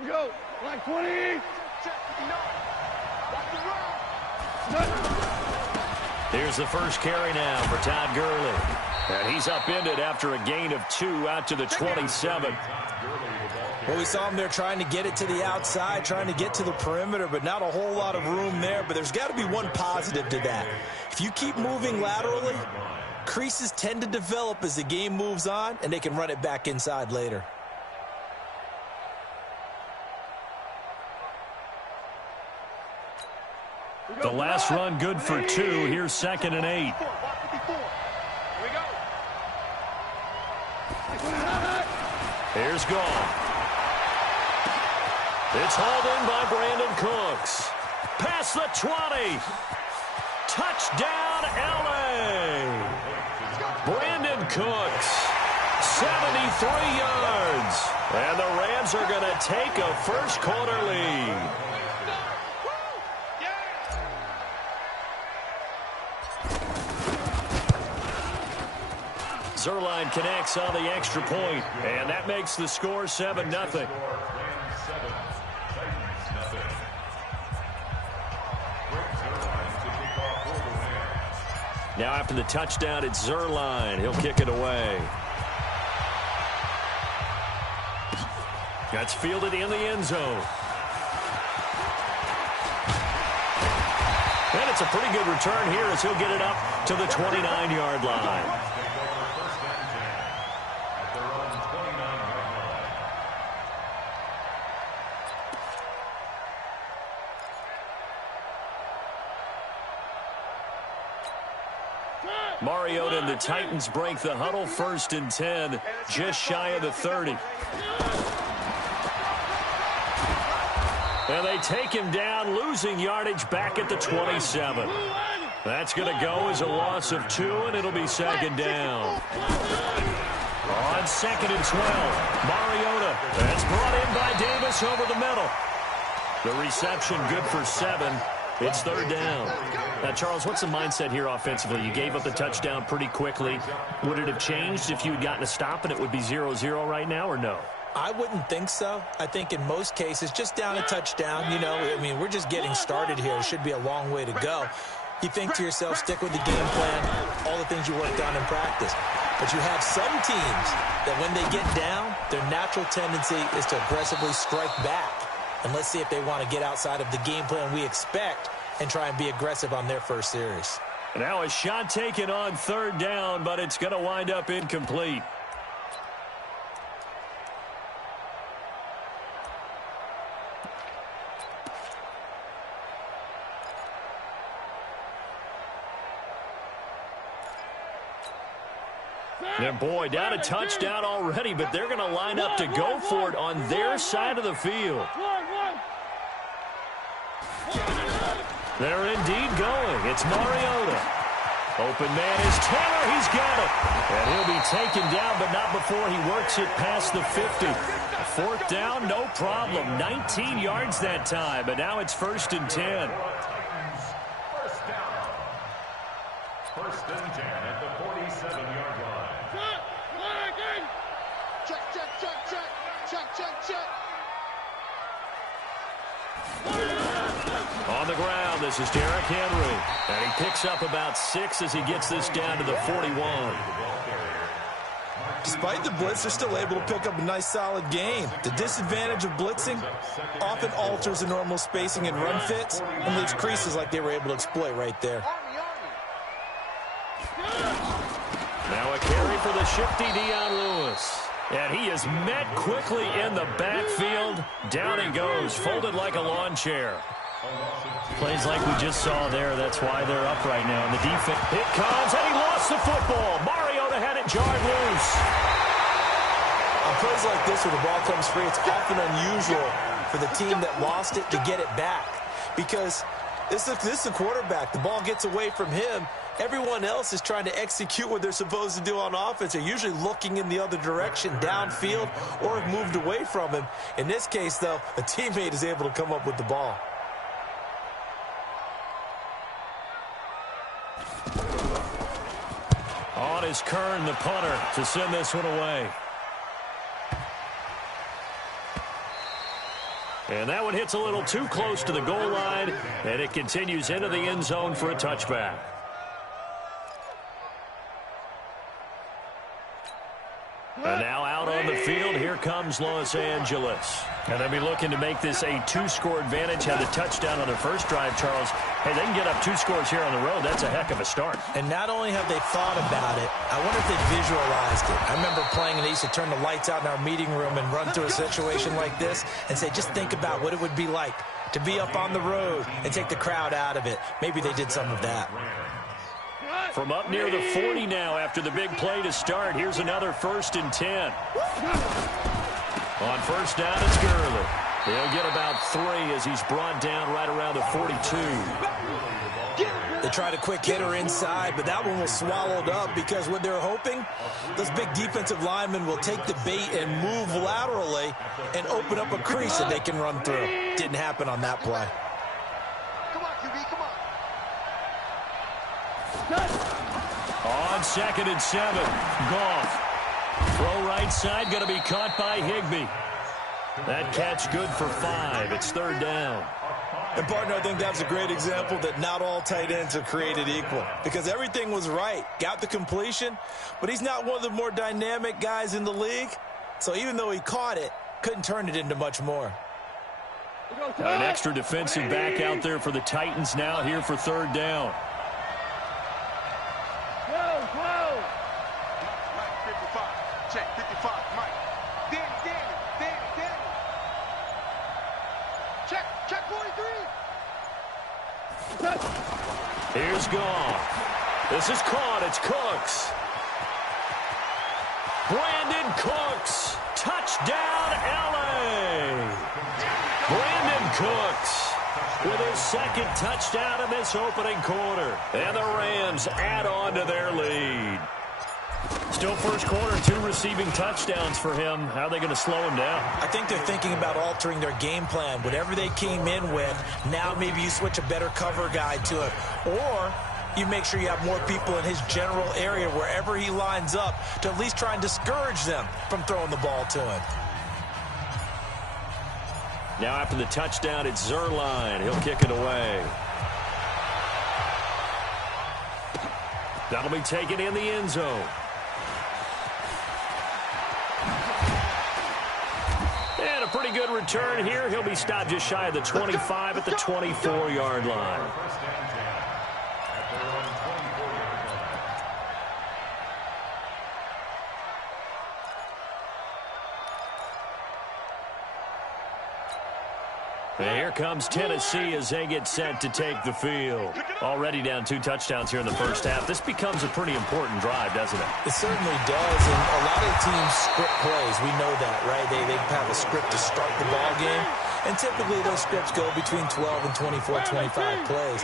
We go. Like 20. Here's the first carry now for Todd Gurley. And he's upended after a gain of 2 out to the 27. Well, we saw him there trying to get it to the outside, trying to get to the perimeter, but not a whole lot of room there. But there's got to be one positive to that. If you keep moving laterally, creases tend to develop as the game moves on, and they can run it back inside later. The last run good for 2. Here's 2nd and 8. Here's Goff. It's hauled in by Brandon Cooks. Past the 20. Touchdown, L.A. Brandon Cooks, 73 yards. And the Rams are going to take a first-quarter lead. Zerline connects on the extra point, and that makes the score 7-0. Now after the touchdown, it's Zerline. He'll kick it away. That's fielded in the end zone. And it's a pretty good return here as he'll get it up to the 29-yard line. Mariota and the Titans break the huddle. 1st and 10, just shy of the 30. And they take him down, losing yardage back at the 27. That's going to go as a loss of 2, and it'll be 2nd down. On 2nd and 12, Mariota. That's brought in by Davis over the middle. The reception good for 7. It's 3rd down. Now, Charles, what's the mindset here offensively? You gave up the touchdown pretty quickly. Would it have changed if you had gotten a stop and it would be 0-0 right now, or no? I wouldn't think so. I think in most cases, just down a touchdown, you know, I mean, we're just getting started here. It should be a long way to go. You think to yourself, stick with the game plan, all the things you worked on in practice. But you have some teams that when they get down, their natural tendency is to aggressively strike back. And let's see if they want to get outside of the game plan we expect and try and be aggressive on their first series. Now a shot taken on 3rd down, but it's going to wind up incomplete. And boy, down a touchdown already, but they're going to line up to go for it on their side of the field. They're indeed going. It's Mariota. Open man is Taylor. He's got it. And he'll be taken down, but not before he works it past the 50. 4th down, no problem. 19 yards that time, but now it's 1st and 10. First down. 1st and 10 at the 47-yard line. Check. On the ground, this is Derrick Henry. And he picks up about 6 as he gets this down to the 41. Despite the blitz, they're still able to pick up a nice, solid game. The disadvantage of blitzing often alters the normal spacing and run fits and leaves creases like they were able to exploit right there. Now a carry for the shifty Dion Lewis. And he is met quickly in the backfield. Down he goes, folded like a lawn chair. Plays like we just saw there. That's why they're up right now. And the defense, it comes, and he lost the football. Mariota had it jarred loose. On plays like this where the ball comes free, it's often unusual for the team that lost it to get it back. Because this is the quarterback. The ball gets away from him. Everyone else is trying to execute what they're supposed to do on offense. They're usually looking in the other direction, downfield, or have moved away from him. In this case, though, a teammate is able to come up with the ball. On is Kern, the punter, to send this one away. And that one hits a little too close to the goal line, and it continues into the end zone for a touchback. And now out on the field, here comes Los Angeles. And they'll be looking to make this a two-score advantage. Had the touchdown on their first drive, Charles. Hey, they can get up 2 scores here on the road. That's a heck of a start. And not only have they thought about it, I wonder if they visualized it. I remember playing, and they used to turn the lights out in our meeting room and run through a situation like this and say, just think about what it would be like to be up on the road and take the crowd out of it. Maybe they did some of that. From up near the 40 now after the big play to start. Here's another 1st and 10. On first down, it's Gurley. He'll get about 3 as he's brought down right around the 42. They tried a quick hitter inside, but that one was swallowed up because what they're hoping, those big defensive linemen will take the bait and move laterally and open up a crease that they can run through. Didn't happen on that play. Come on, QB, come on. On 2nd and 7, Goff. Throw right side, going to be caught by Higbee. That catch good for 5. It's 3rd down. And, partner, I think that's a great example that not all tight ends are created equal because everything was right. Got the completion, but he's not one of the more dynamic guys in the league. So even though he caught it, couldn't turn it into much more. An extra defensive back out there for the Titans now here for 3rd down. Check 55, Mike. Danny. Check 43. Here's Goff. This is caught. It's Cooks. Brandon Cooks. Touchdown, L.A. Brandon Cooks with his 2nd touchdown in this opening quarter. And the Rams add on to their lead. Still first quarter, 2 receiving touchdowns for him. How are they going to slow him down? I think they're thinking about altering their game plan. Whatever they came in with, now maybe you switch a better cover guy to it. Or you make sure you have more people in his general area wherever he lines up to at least try and discourage them from throwing the ball to him. Now after the touchdown, it's Zerline. He'll kick it away. That'll be taken in the end zone. And a pretty good return here. He'll be stopped just shy of the 25 at the 24-yard line. And here comes Tennessee as they get set to take the field. Already down 2 touchdowns here in the first half. This becomes a pretty important drive, doesn't it? It certainly does, and a lot of teams script plays. We know that, right? They have a script to start the ball game, and typically those scripts go between 12 and 24, 25 plays.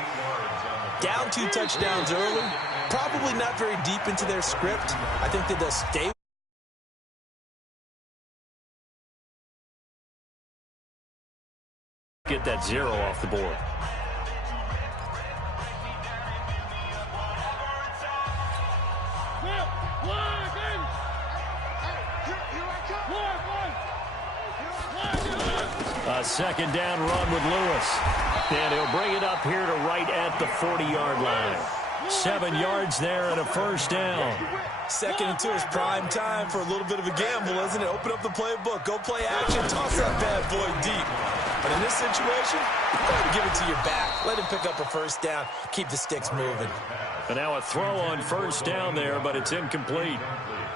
Down 2 touchdowns early, probably not very deep into their script. I think that they'll stay. Get that 0 off the board. A 2nd down run with Lewis. And he'll bring it up here to right at the 40-yard line. 7 yards there and a 1st down. 2nd and 2 is prime time for a little bit of a gamble, isn't it? Open up the playbook, go play action, toss that bad boy deep. But in this situation, go ahead and give it to your back. Let him pick up a 1st down, keep the sticks moving. And now a throw on 1st down there, but it's incomplete.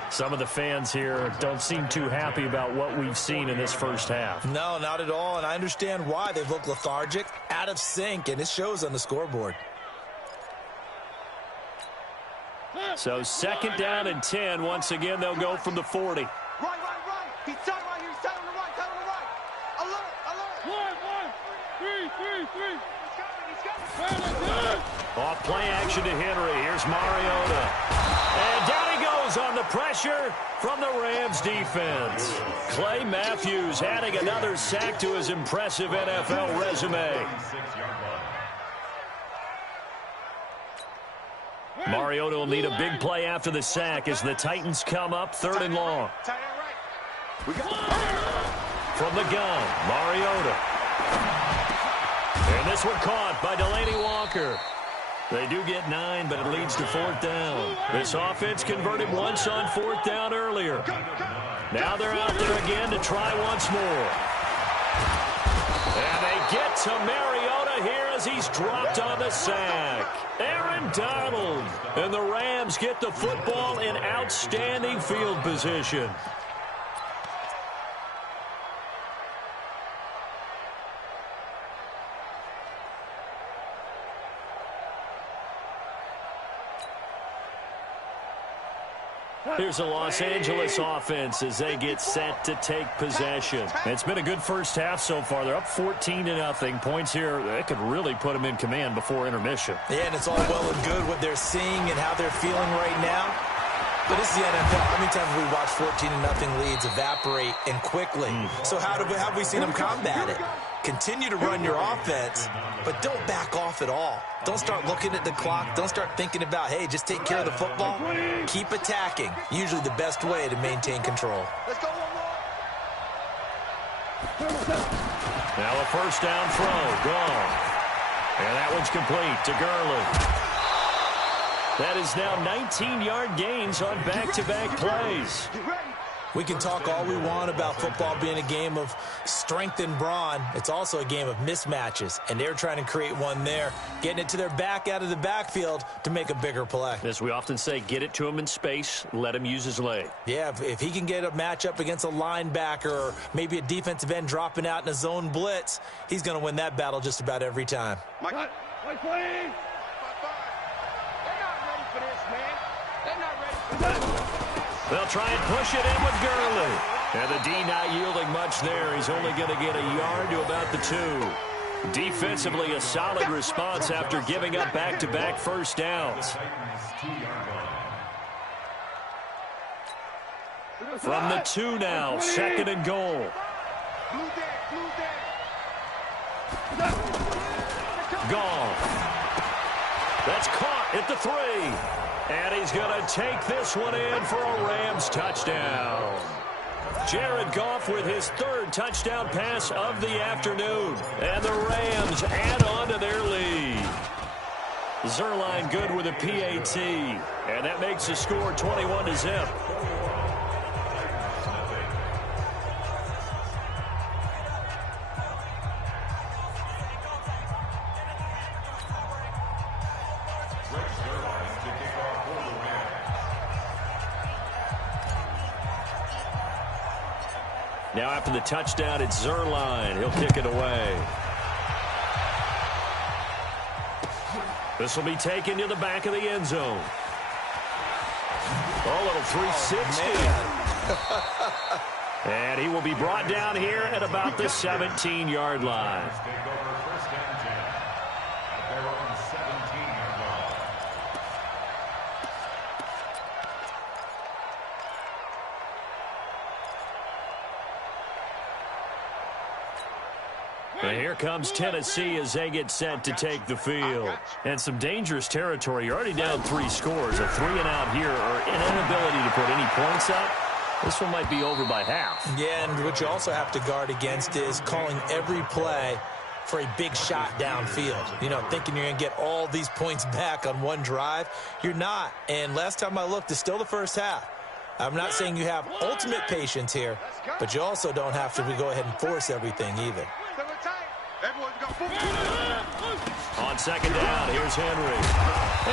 Some of the fans here don't seem too happy about what we've seen in this first half. No, not at all, and I understand why. They look lethargic, out of sync, and it shows on the scoreboard. So 2nd down and 10. Once again, they'll go from the 40. Right. He's tight right here. He's tight on the right. Alert. Three. He's coming. Off play action to Henry. Here's Mariota. And down he goes on the pressure from the Rams defense. Clay Matthews adding another sack to his impressive NFL resume. Mariota will need a big play after the sack as the Titans come up 3rd and long. From the gun, Mariota. And this one caught by Delaney Walker. They do get 9, but it leads to 4th down. This offense converted once on 4th down earlier. Now they're out there again to try once more. And they get to Mariota here as he's dropped on the sack. Aaron Donald. And the Rams get the football in outstanding field position. Here's a Los Angeles offense as they get set to take possession. It's been a good first half so far. They're up 14-0. Points here, that could really put them in command before intermission. Yeah, and it's all well and good what they're seeing and how they're feeling right now. But this is the NFL. How many times have we watched 14-0 leads evaporate and quickly? So how have we seen them combat it? Continue to run your offense, but don't back off at all. Don't start looking at the clock. Don't start thinking about, hey, just take care of the football. Keep attacking. Usually the best way to maintain control. Let's go one more. Now a first down throw. Gone. And that one's complete to Gurley. That is now 19-yard gains on back-to-back plays. We can talk all we want about football being a game of strength and brawn. It's also a game of mismatches, and they're trying to create one there, getting it to their back out of the backfield to make a bigger play. As we often say, get it to him in space, let him use his leg. Yeah, if he can get a matchup against a linebacker or maybe a defensive end dropping out in a zone blitz, he's going to win that battle just about every time. Mike, please. They'll try and push it in with Gurley. And the D not yielding much there. He's only going to get a yard to about the 2. Defensively, a solid response after giving up back-to-back first downs. From the 2 now, 2nd and goal. Gone. That's caught at the 3. And he's going to take this one in for a Rams touchdown. Jared Goff with his 3rd touchdown pass of the afternoon. And the Rams add on to their lead. Zerline good with a PAT. And that makes the score 21-0. Now after the touchdown, it's Zerline. He'll kick it away. This will be taken to the back of the end zone. A little 360. And he will be brought down here at about the 17-yard line. And here comes Tennessee as they get set to take the field. And some dangerous territory. You're already down 3 scores. A 3-and-out here or an inability to put any points up. This one might be over by half. Yeah, and what you also have to guard against is calling every play for a big shot downfield. You know, thinking you're going to get all these points back on one drive. You're not. And last time I looked, it's still the first half. I'm not saying you have ultimate patience here, but you also don't have to go ahead and force everything either. On 2nd down, here's Henry.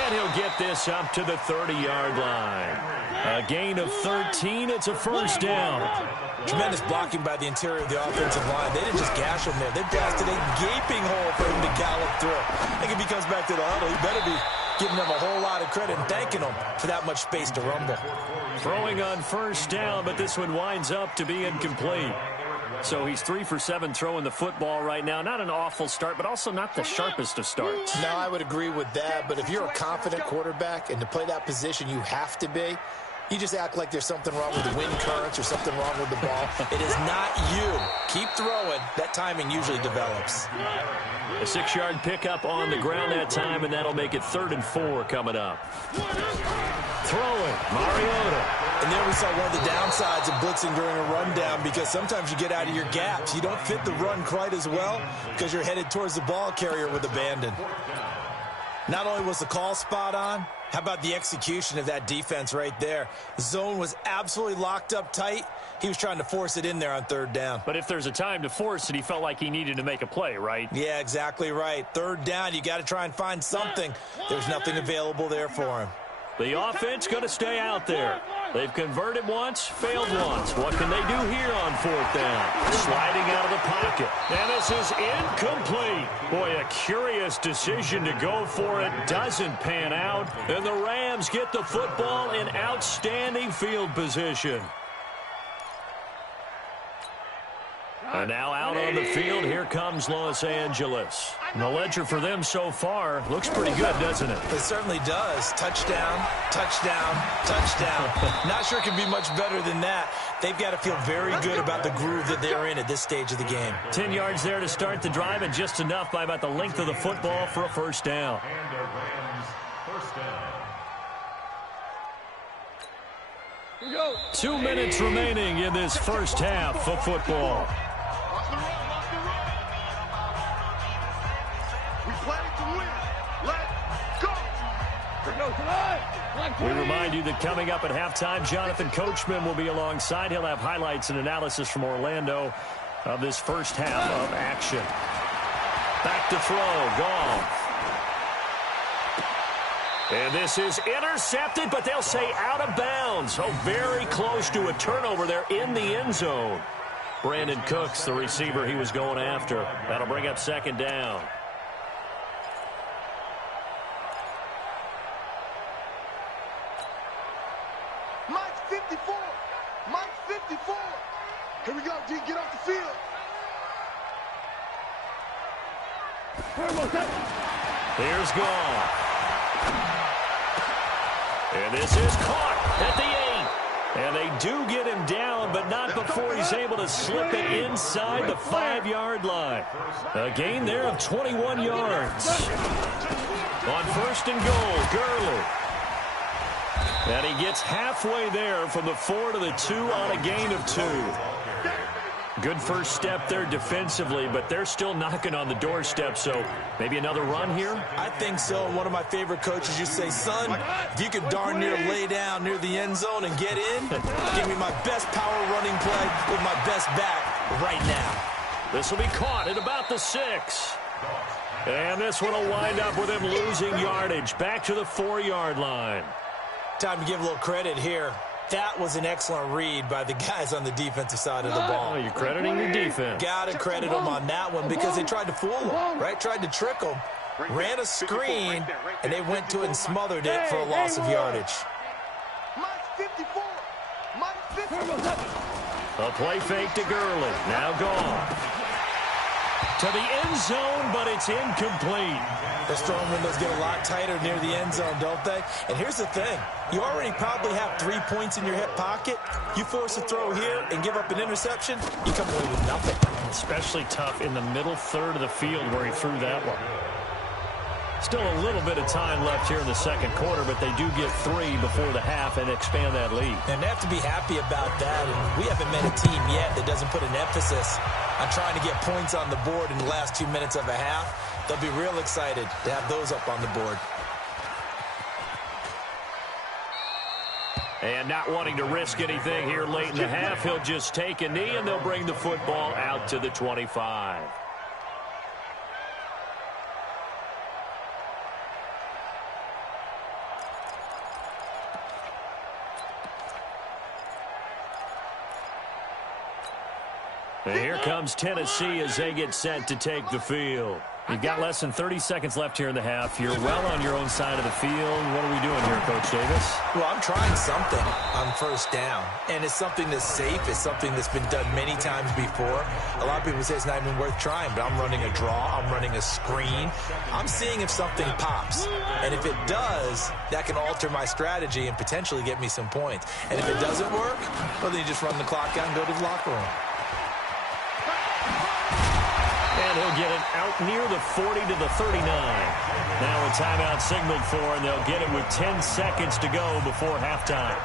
And he'll get this up to the 30-yard line. A gain of 13. It's a first down. Tremendous blocking by the interior of the offensive line. They didn't just gash him there. They blasted a gaping hole for him to gallop through. I think if he comes back to the huddle, he better be giving them a whole lot of credit and thanking them for that much space to rumble. Throwing on first down, but this one winds up to be incomplete. So he's 3 for 7 throwing the football right now. Not an awful start, but also not the sharpest of starts. No, I would agree with that. But if you're a confident quarterback and to play that position you have to be, you just act like there's something wrong with the wind currents or something wrong with the ball. It is not you. Keep throwing. That timing usually develops. A 6-yard pickup on the ground that time, and that'll make it 3rd and 4 coming up. Throwing, Mariota. And there we saw one of the downsides of blitzing during a rundown, because sometimes you get out of your gaps. You don't fit the run quite as well because you're headed towards the ball carrier with abandon. Not only was the call spot on, how about the execution of that defense right there? The zone was absolutely locked up tight. He was trying to force it in there on third down. But if there's a time to force it, he felt like he needed to make a play, right? Yeah, exactly right. Third down, you got to try and find something. There's nothing available there for him. The offense going to stay out there. They've converted once, failed once. What can they do here on fourth down? Sliding out of the pocket. And this is incomplete. Boy, a curious decision to go for it. Doesn't pan out. And the Rams get the football in outstanding field position. And now out on the field, here comes Los Angeles. And the ledger for them so far looks pretty good, doesn't it? It certainly does. Touchdown, touchdown, touchdown. Not sure it can be much better than that. They've got to feel very good about the groove that they're in at this stage of the game. 10 yards there to start the drive, and just enough by about the length of the football for a first down. And the Rams first down. 2 minutes remaining in this first half of football. We remind you that coming up at halftime, Jonathan Coachman will be alongside. He'll have highlights and analysis from Orlando of this first half of action. Back to throw, Goff. And this is intercepted, but they'll say out of bounds. Oh, very close to a turnover there in the end zone. Brandon Cooks, the receiver he was going after. That'll bring up second down. Mike's 54. Mike's 54. Here we go, D. Get off the field. Here's Goff. And this is caught at the 8. And they do get him down, but not before he's able to slip it inside the 5-yard line. A gain there of 21 yards. On first and goal, Gurley. And he gets halfway there from the 4 to the 2 on a gain of 2. Good first step there defensively, but they're still knocking on the doorstep, so maybe another run here? I think so. One of my favorite coaches used to say, son, if you could darn near lay down near the end zone and get in, give me my best power running play with my best back right now. This will be caught at about the 6. And this one will wind up with him losing yardage back to the 4-yard line. Time to give a little credit here. That was an excellent read by the guys on the defensive side of the ball. Oh, you're crediting your defense. Got to credit them on that one because they tried to fool them, right? Tried to trick them, ran a screen, and they went to it and smothered it for a loss of yardage. Mike's 54. Mike's 54. A play fake to Gurley. Now gone. To the end zone, but it's incomplete. Those throwing windows get a lot tighter near the end zone, don't they? And here's the thing. You already probably have 3 points in your hip pocket. You force a throw here and give up an interception, you come away with nothing. Especially tough in the middle third of the field where he threw that one. Still a little bit of time left here in the second quarter, but they do get 3 before the half and expand that lead. And they have to be happy about that. And we haven't met a team yet that doesn't put an emphasis on trying to get points on the board in the last 2 minutes of a half. They'll be real excited to have those up on the board. And not wanting to risk anything here late in the half, he'll just take a knee, and they'll bring the football out to the 25. And here comes Tennessee as they get set to take the field. You've got less than 30 seconds left here in the half. You're well on your own side of the field. What are we doing here, Coach Davis? Well, I'm trying something on first down, and it's something that's safe. It's something that's been done many times before. A lot of people say it's not even worth trying, but I'm running a draw. I'm running a screen. I'm seeing if something pops, and if it does, that can alter my strategy and potentially get me some points. And if it doesn't work, well, then you just run the clock out and go to the locker room. And he'll get it out near the 40 to the 39. Now a timeout signaled for, and they'll get it with 10 seconds to go before halftime.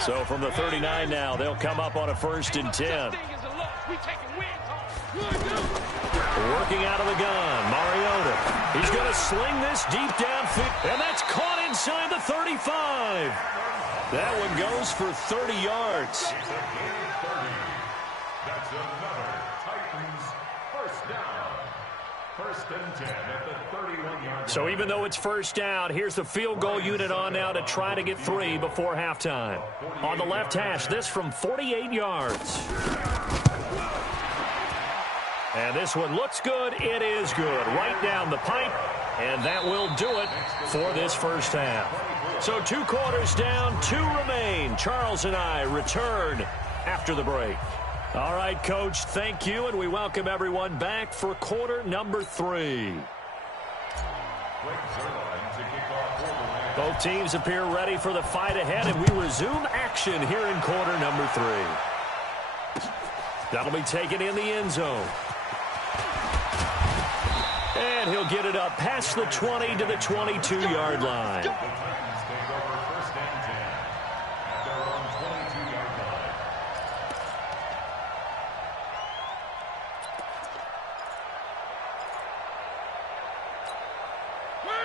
So from the 39 now, they'll come up on a 1st and 10. Working out of the gun, Mariota. He's going to sling this deep downfield, and that's caught inside the 35. That one goes for 30 yards. That's another Titans first down. 1st and 10 at the 31-yard line. So even though it's 1st down, here's the field goal unit on now to try to get 3 before halftime. On the left hash, this from 48 yards. And this one looks good. It is good. Right down the pipe. And that will do it for this 1st half. So 2 quarters down, 2 remain. Charles and I return after the break. All right, Coach, thank you, and we welcome everyone back for quarter number 3. Both teams appear ready for the fight ahead, and we resume action here in quarter number 3. That'll be taken in the end zone. And he'll get it up past the 20 to the 22-yard line.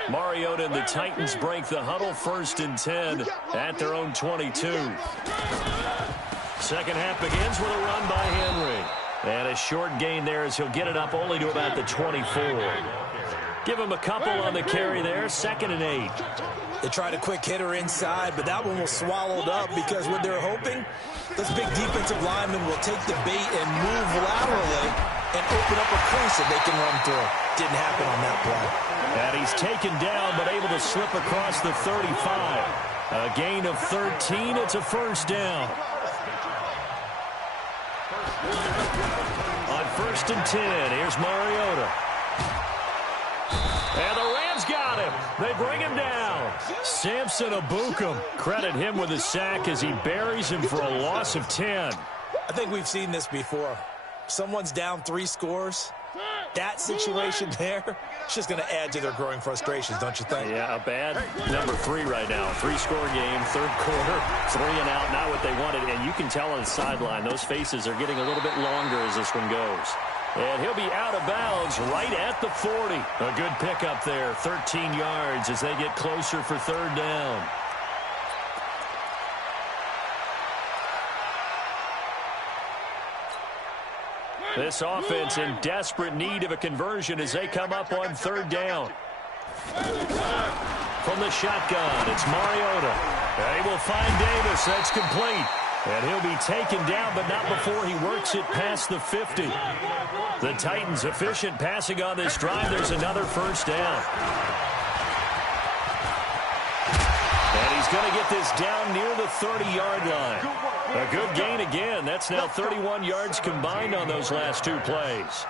Mariota and the Titans break the huddle, 1st and 10 at their own 22. Second half begins with a run by Henry. And a short gain there as he'll get it up only to about the 24. Give him a couple on the carry there, 2nd and 8. They tried a quick hitter inside, but that one was swallowed up because what they're hoping, this big defensive lineman will take the bait and move laterally and open up a crease that they can run through. Didn't happen on that play. And he's taken down but able to slip across the 35. A gain of 13. It's a 1st down. On 1st and 10, here's Mariota. And the Rams got him. They bring him down. Samson Abukum. Credit him with a sack as he buries him for a loss of 10. I think we've seen this before. Someone's down 3 scores. That situation there, it's just going to add to their growing frustrations, don't you think? Yeah, a bad number 3 right now. 3-score game, 3rd quarter, 3 and out, not what they wanted. And you can tell on the sideline, those faces are getting a little bit longer as this one goes. And he'll be out of bounds right at the 40. A good pickup there, 13 yards as they get closer for 3rd down. This offense in desperate need of a conversion as they come up on 3rd down. From the shotgun, it's Mariota. They will find Davis. That's complete. And he'll be taken down, but not before he works it past the 50. The Titans efficient passing on this drive. There's another 1st down. And he's going to get this down near the 30-yard line. A good gain again. That's now 31 yards combined on those last 2 plays.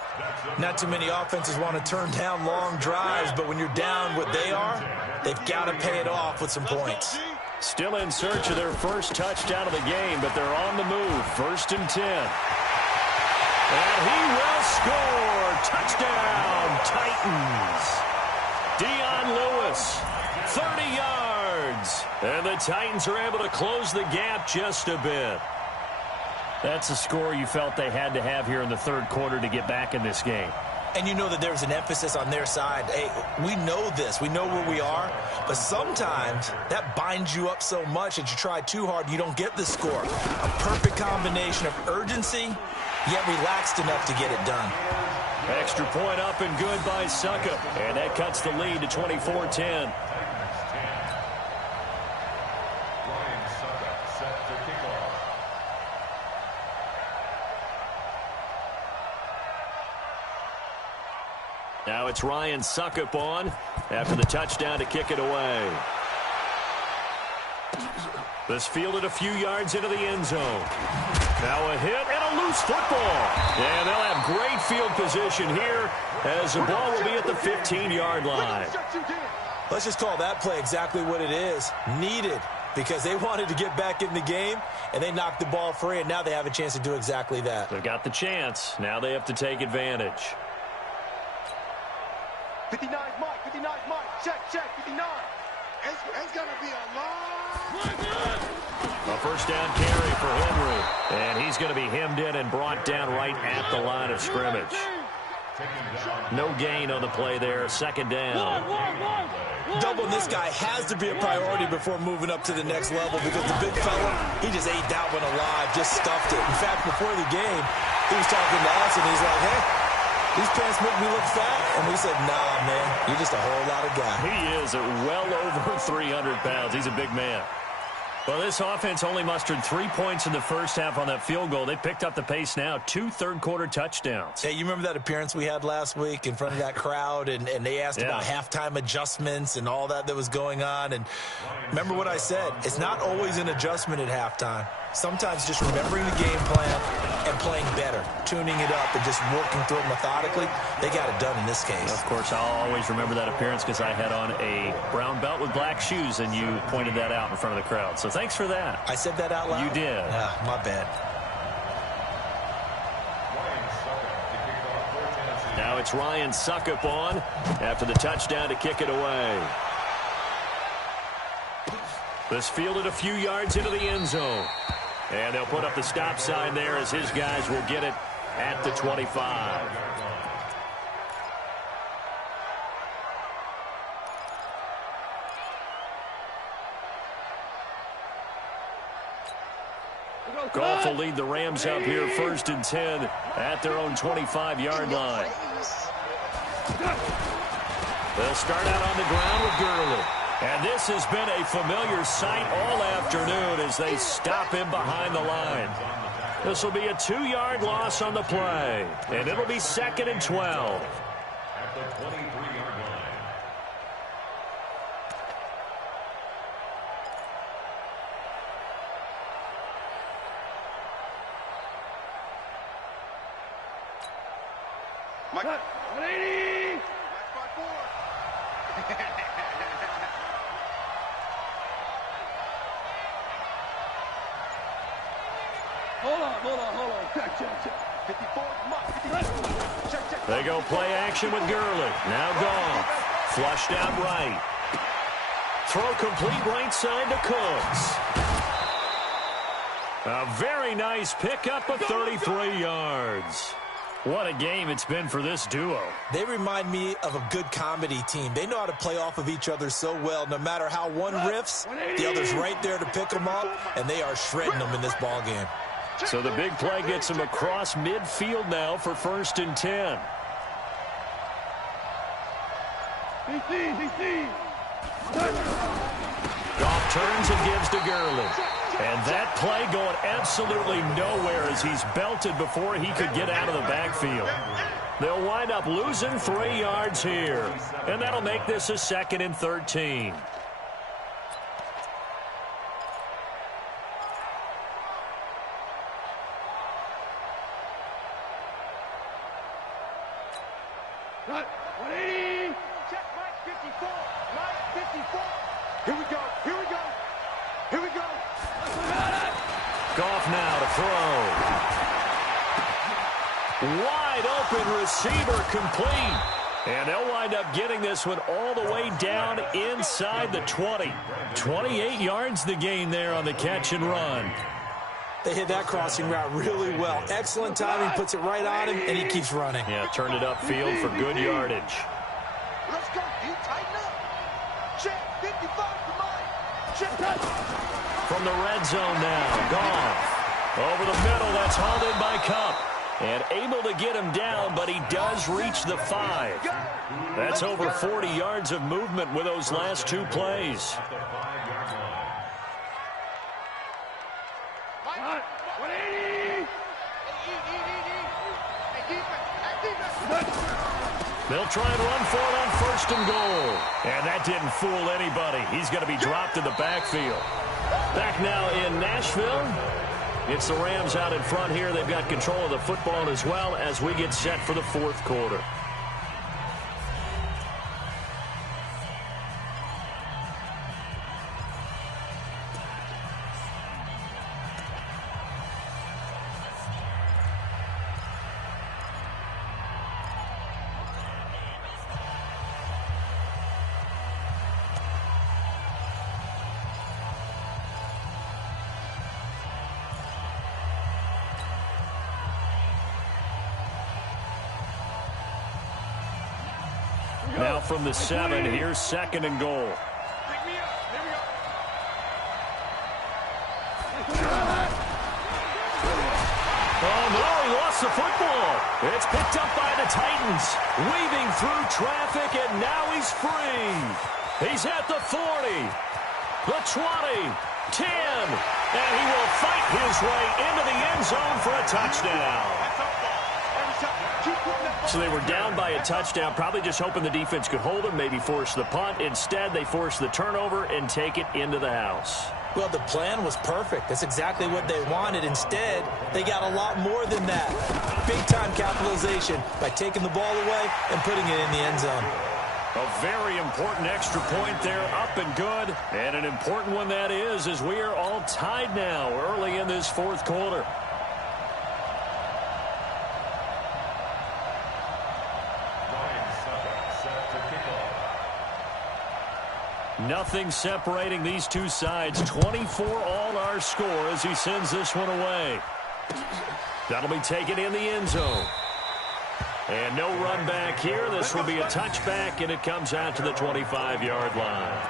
Not too many offenses want to turn down long drives, but when you're down what they are, they've got to pay it off with some points. Still in search of their 1st touchdown of the game, but they're on the move. 1st and 10. And he will score. Touchdown, Titans. Dion Lewis, 30 yards. And the Titans are able to close the gap just a bit. That's a score you felt they had to have here in the 3rd quarter to get back in this game. And you know that there's an emphasis on their side. Hey, we know this. We know where we are. But sometimes that binds you up so much that you try too hard, you don't get the score. A perfect combination of urgency, yet relaxed enough to get it done. Extra point up and good by Suckup. And that cuts the lead to 24-10. Now it's Ryan Suckup on after the touchdown to kick it away. This fielded a few yards into the end zone. Now a hit and a loose football. And they'll have great field position here as the ball will be at the 15-yard line. Let's just call that play exactly what it is. Needed, because they wanted to get back in the game, and they knocked the ball free, and now they have a chance to do exactly that. They've got the chance. Now they have to take advantage. 59 Mike, 59 Mike, check, 59. It's going to be a long A first down carry for Henry. And he's going to be hemmed in and brought down right at the line of scrimmage. No gain on the play there. Second down. Doubling this guy has to be a priority before moving up to the next level because the big fella, he just ate that one alive, just stuffed it. In fact, before the game, he was talking to us, and he's like, hey, these pants make me look fat. And we said, nah, man, you're just a whole lot of guy. He is well over 300 pounds. He's a big man. Well, this offense only mustered 3 points in the first half on that field goal. They picked up the pace now. 2 third-quarter touchdowns. Hey, you remember that appearance we had last week in front of that crowd, and they asked about halftime adjustments and all that was going on. And remember what I said. It's not always an adjustment at halftime. Sometimes just remembering the game plan and playing better, tuning it up and just working through it methodically. They got it done in this case. Of course, I'll always remember that appearance because I had on a brown belt with black shoes, and you pointed that out in front of the crowd. So thanks for that. I said that out loud? You did. My bad. Now it's Ryan Suckup on after the touchdown to kick it away. This fielded a few yards into the end zone. And they'll put up the stop sign there as his guys will get it at the 25. Goff will lead the Rams up here, 1st and 10 at their own 25-yard line. They'll start out on the ground with Gurley. And this has been a familiar sight all afternoon as they stop him behind the line. This will be a 2-yard loss on the play, and it'll be 2nd and 12. At the 23-yard line. Mike, 180. Hold on. Check. 54, Mike. Check. They go play action with Gurley. Now Goff. Flushed out right. Throw complete right side to Cooks. A very nice pickup of 33 yards. What a game it's been for this duo. They remind me of a good comedy team. They know how to play off of each other so well. No matter how one riffs, the other's right there to pick them up, and they are shredding them in this ball game. So the big play gets him across midfield now for 1st and 10. Goff turns and gives to Gurley. And that play going absolutely nowhere as he's belted before he could get out of the backfield. They'll wind up losing 3 yards here. And that'll make this a 2nd and 13. Right, 180. Check, Mike 54. Mike 54. Here we go. Goff now to throw. Wide open receiver complete. And they'll wind up getting this one all the way down inside the 20. 28 yards the gain there on the catch and run. They hit that crossing route really well. Excellent timing, puts it right on him, and he keeps running. Yeah, turned it upfield for good yardage. Let's go, dude. Tighten up. Check, 55 for Mike. Check. From the red zone now, Goff. Over the middle, that's hauled in by Cup. And able to get him down, but he does reach the 5. That's over 40 yards of movement with those last 2 plays. They'll try and run for it on 1st and goal. And that didn't fool anybody. He's going to be dropped in the backfield. Back now in Nashville. It's the Rams out in front here. They've got control of the football as well as we get set for the 4th quarter. off from the 7. Here's 2nd and goal. Oh, no, he lost the football. It's picked up by the Titans. Weaving through traffic, and now he's free. He's at the 40, the 20, 10, and he will fight his way into the end zone for a touchdown. So they were down by a touchdown, probably just hoping the defense could hold them, maybe force the punt. Instead, they forced the turnover and take it into the house. Well, the plan was perfect. That's exactly what they wanted. Instead, they got a lot more than that. Big-time capitalization by taking the ball away and putting it in the end zone. A very important extra point there, up and good. And an important one that is, as we are all tied now early in this 4th quarter. Nothing separating these two sides. 24 all our score as he sends this one away. That'll be taken in the end zone. And no run back here. This will be a touchback, and it comes out to the 25-yard line.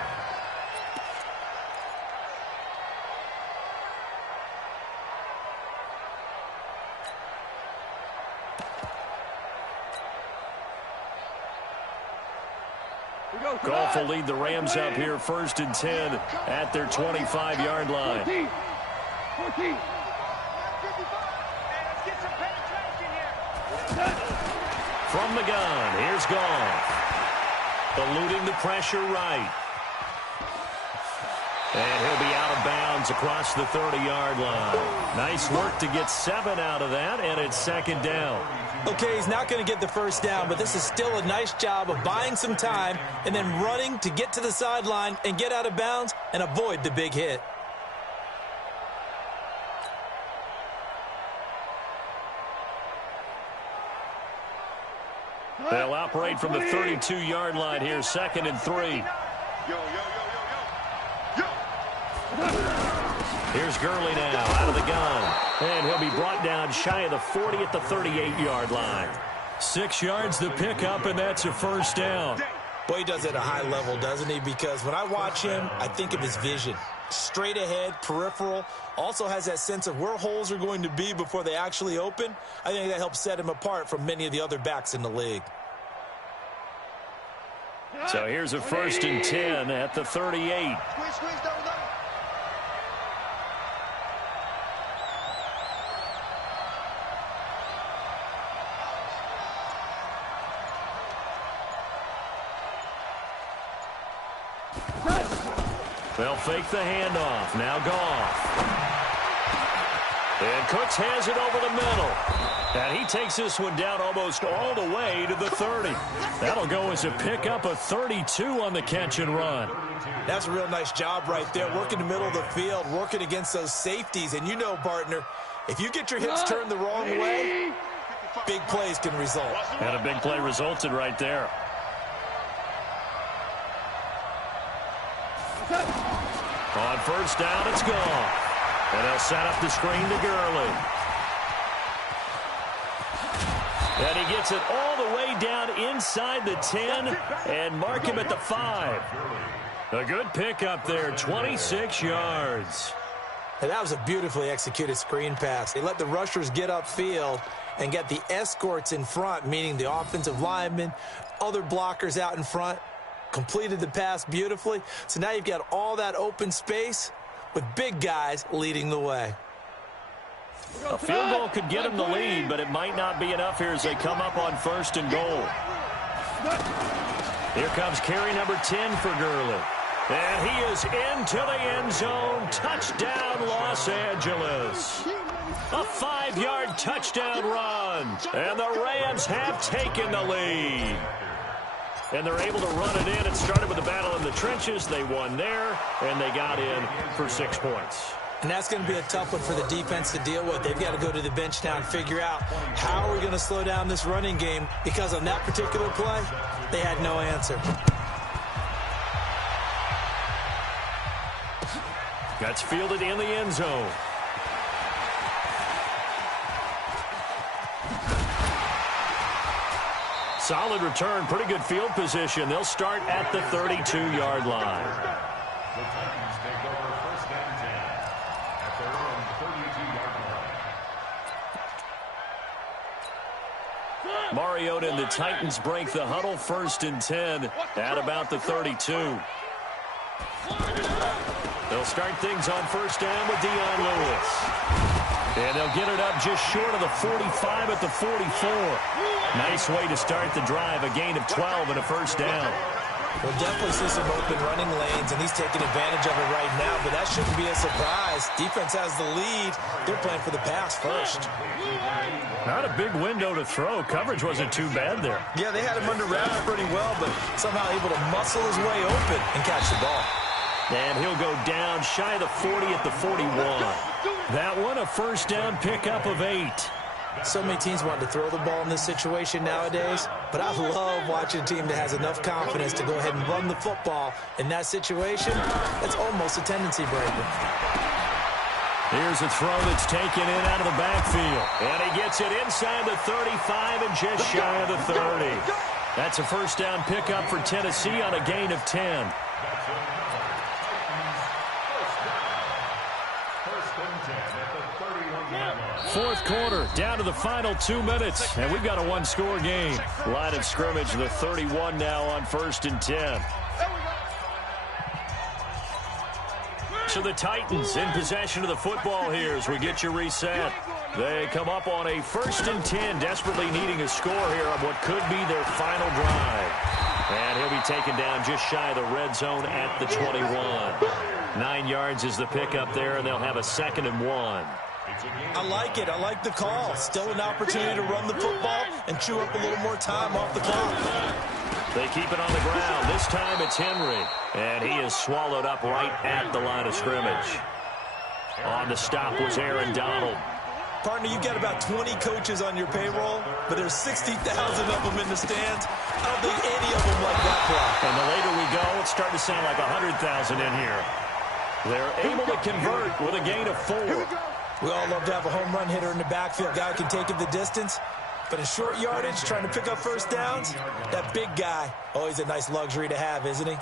Goff will lead the Rams up here 1st and 10 at their 25-yard line. 14. From the gun, here's Goff. Eluding the pressure right. And he'll be out of bounds across the 30-yard line. Nice work to get 7 out of that, and it's 2nd down. Okay, he's not going to get the 1st down, but this is still a nice job of buying some time and then running to get to the sideline and get out of bounds and avoid the big hit. They'll operate from the 32-yard line here, 2nd and 3. Here's Gurley now out of the gun. And he'll be brought down shy of the 40 at the 38-yard line. 6 yards to pick up, and that's a 1st down. Boy, he does it at a high level, doesn't he? Because when I watch him, I think of his vision. Straight ahead, peripheral. Also has that sense of where holes are going to be before they actually open. I think that helps set him apart from many of the other backs in the league. So here's a 1st and 10 at the 38. They'll fake the handoff. Now Goff. And Cooks has it over the middle. And he takes this one down almost all the way to the 30. That'll go as a pickup of 32 on the catch and run. That's a real nice job right there, working the middle of the field, working against those safeties. And you know, partner, if you get your hips turned the wrong way, big plays can result. And a big play resulted right there. On 1st down, it's gone. And they'll set up the screen to Gurley. And he gets it all the way down inside the 10 and mark him at the 5. A good pickup there, 26 yards. And that was a beautifully executed screen pass. They let the rushers get upfield and get the escorts in front, meaning the offensive linemen, other blockers out in front. Completed the pass beautifully. So now you've got all that open space with big guys leading the way. A field goal could get them the lead, but it might not be enough here as they come up on 1st and goal. Here comes carry number 10 for Gurley. And he is into the end zone. Touchdown, Los Angeles. A 5-yard touchdown run. And the Rams have taken the lead. And they're able to run it in. It started with the battle in the trenches. They won there, and they got in for 6 points. And that's going to be a tough one for the defense to deal with. They've got to go to the bench now and figure out how are we going to slow down this running game, because on that particular play, they had no answer. That's fielded in the end zone. Solid return, pretty good field position. They'll start at the 32-yard line. The Titans take over first and 10 at their own 32-yard line. Mariota and the Titans break the huddle, first and 10 at about the 32. They'll start things on first down with Dion Lewis. And they'll get it up just short of the 45 at the 44. Nice way to start the drive, a gain of 12 and a first down. We'll definitely see some open running lanes, and he's taking advantage of it right now, but that shouldn't be a surprise. Defense has the lead. They're playing for the pass first. Not a big window to throw. Coverage wasn't too bad there. Yeah, they had him under wraps pretty well, but somehow able to muscle his way open and catch the ball. And he'll go down shy of the 40 at the 41. That one, a first down pickup of 8. So many teams want to throw the ball in this situation nowadays, but I love watching a team that has enough confidence to go ahead and run the football. In that situation, that's almost a tendency breaker. Here's a throw that's taken in out of the backfield. And he gets it inside the 35 and just shy of the 30. That's a first down pickup for Tennessee on a gain of 10. Fourth quarter, down to the final 2 minutes, and we've got a one-score game. Line of scrimmage, the 31 now on first and 10. So the Titans in possession of the football here as we get you reset. They come up on a first and 10, desperately needing a score here on what could be their final drive. And he'll be taken down just shy of the red zone at the 21. 9 yards is the pickup there, and they'll have a 2nd and 1. I like it. I like the call. Still an opportunity to run the football and chew up a little more time off the clock. They keep it on the ground. This time it's Henry. And he is swallowed up right at the line of scrimmage. On the stop was Aaron Donald. Partner, you've got about 20 coaches on your payroll, but there's 60,000 of them in the stands. I don't think any of them like that play. And the later we go, it's starting to sound like 100,000 in here. They're able to convert with a gain of 4. We all love to have a home run hitter in the backfield. Guy who can take it the distance. But in short yardage, trying to pick up first downs, that big guy, always a nice luxury to have, isn't he?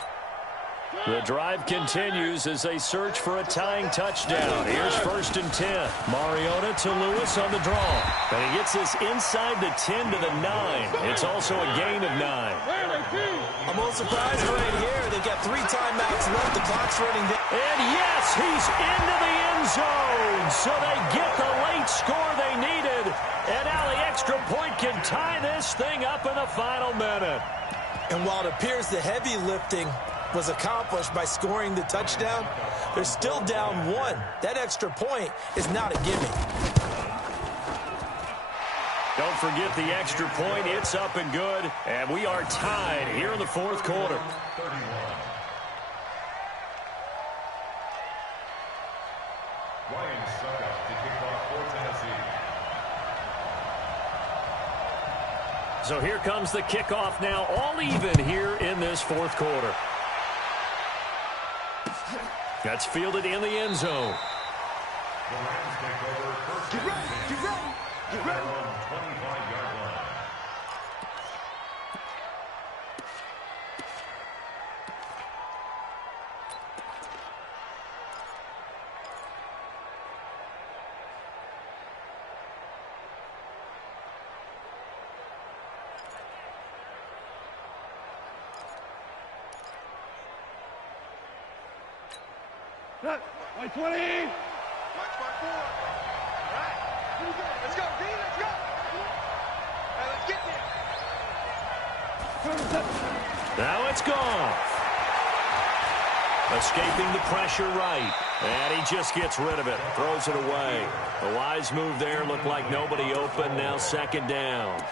The drive continues as they search for a tying touchdown. Here's first and 10. Mariota to Lewis on the draw. And he gets this inside the 10 to the 9. It's also a gain of 9. I'm a little surprised right here. They've got 3 timeouts left. The clock's running down. And yes, he's into the end zone. So they get the late score they needed. And now the extra point can tie this thing up in the final minute. And while it appears the heavy lifting was accomplished by scoring the touchdown, they're still down 1. That extra point is not a gimme. Don't forget the extra point. It's up and good. And we are tied here in the fourth quarter. Ryan Suckup to kick off for Tennessee. So here comes the kickoff now, all even here in this fourth quarter. That's fielded in the end zone. The Rams take over first and 10. Get ready. 25-yard line. White 20. White 4. All right. Here we go. Let's go, D. Let's go. All right, let's get there. Now it's gone. Escaping the pressure right. And he just gets rid of it. Throws it away. A wise move there. Looked like nobody open. Now second down.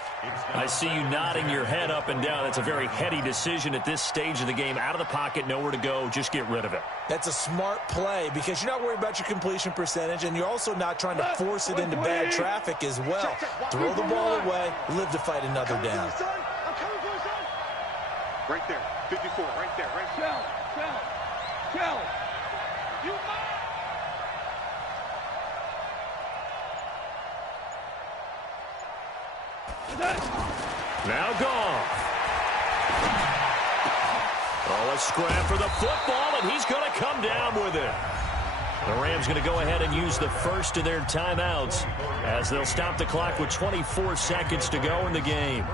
I see you nodding your head up and down. That's a very heady decision at this stage of the game. Out of the pocket, nowhere to go. Just get rid of it. That's a smart play because you're not worried about your completion percentage, and you're also not trying to force it into bad traffic as well. Throw the ball away, live to fight another down. Right there, 54, right there, right there. Shell. You Now Goff. Oh, a scrap for the football, and he's going to come down with it. The Rams going to go ahead and use the first of their timeouts as they'll stop the clock with 24 seconds to go in the game.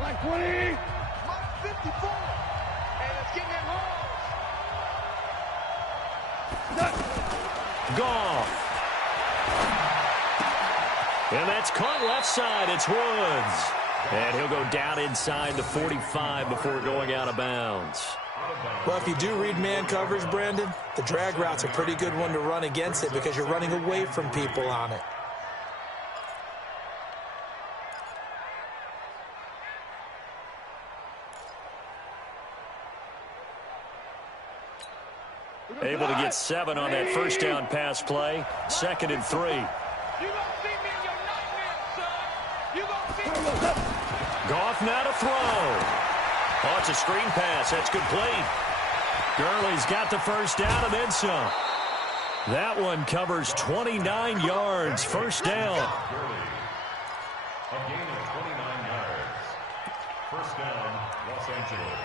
Like 20. Mark 54. And it's getting in holes. Goff. And that's caught left side. It's Woods. And he'll go down inside the 45 before going out of bounds. Well, if you do read man coverage, Brandon, the drag route's a pretty good one to run against it because you're running away from people on it. Able to get 7 on that first down pass play. 2nd and 3. You gonna see me in your nightmares, son. You gonna see me. Goff now to throw. Oh, it's a screen pass. That's complete. Gurley's got the first down and then some. That one covers 29 yards. First down. A gain of 29 yards. First down, Los Angeles.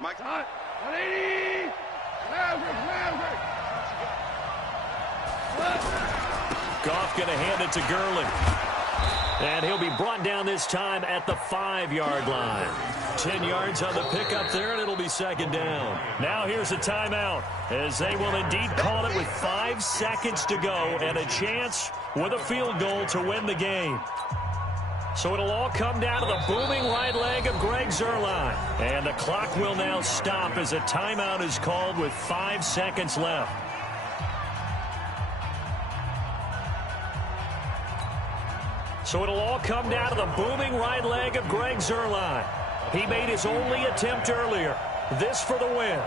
Mike's hot. 180. Maverick. Goff going to hand it to Gurley. And he'll be brought down this time at the 5-yard line. 10 yards on the pickup there, and it'll be 2nd down. Now here's a timeout, as they will indeed call it with 5 seconds to go and a chance with a field goal to win the game. So it'll all come down to the booming right leg of Greg Zuerlein. And the clock will now stop as a timeout is called with 5 seconds left. So it'll all come down to the booming right leg of Greg Zuerlein. He made his only attempt earlier. This for the win.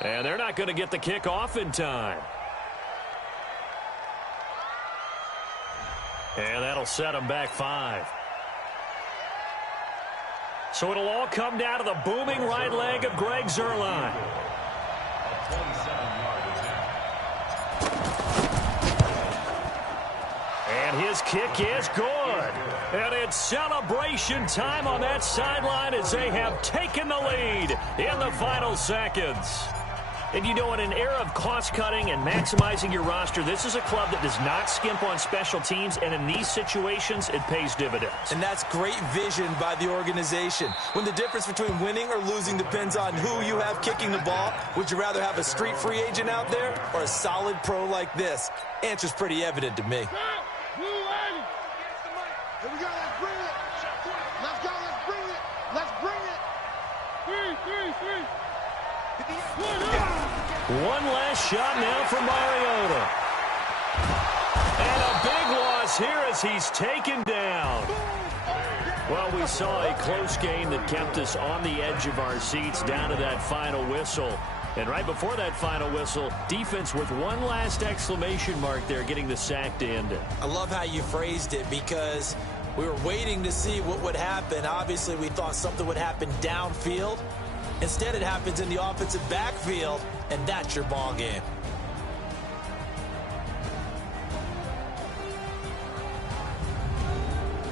And they're not going to get the kickoff in time. And that'll set them back 5. So it'll all come down to the booming right leg of Greg Zuerlein. A 27-yard attempt. And his kick is good. And it's celebration time on that sideline as they have taken the lead in the final seconds. And, you know, in an era of cost-cutting and maximizing your roster, this is a club that does not skimp on special teams, and in these situations, it pays dividends. And that's great vision by the organization. When the difference between winning or losing depends on who you have kicking the ball, would you rather have a street free agent out there or a solid pro like this? Answer's pretty evident to me. Here we go. Let's bring it. Let's go. Let's bring it. Let's bring it. 3. One last shot now for Mariota. And a big loss here as he's taken down. Well, we saw a close game that kept us on the edge of our seats down to that final whistle. And right before that final whistle, defense with one last exclamation mark there, getting the sack to end it. I love how you phrased it because we were waiting to see what would happen. Obviously, we thought something would happen downfield. Instead, it happens in the offensive backfield, and that's your ball game.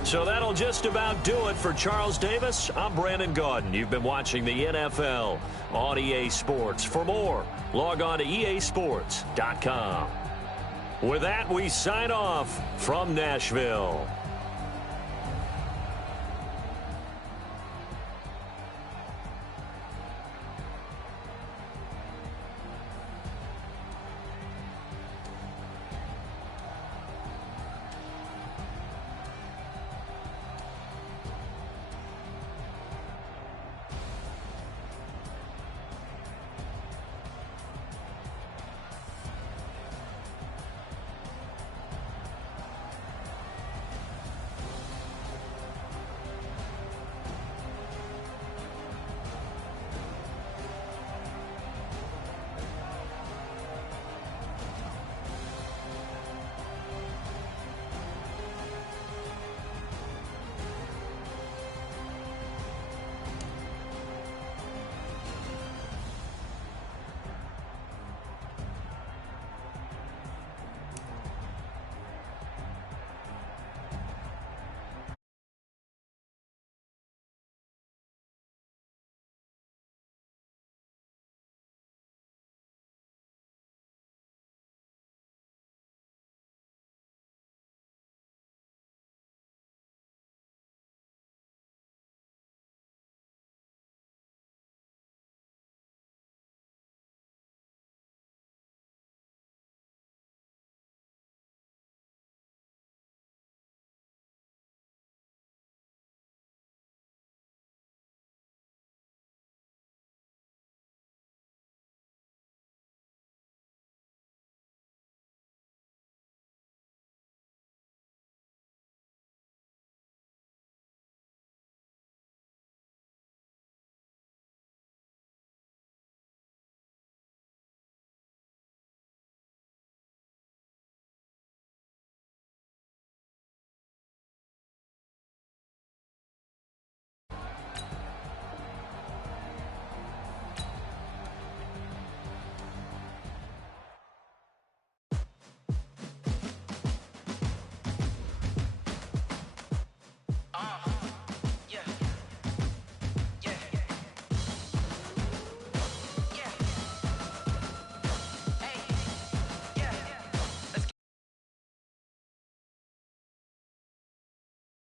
So that'll just about do it for Charles Davis. I'm Brandon Gaudin. You've been watching the NFL on EA Sports. For more, log on to easports.com. With that, we sign off from Nashville.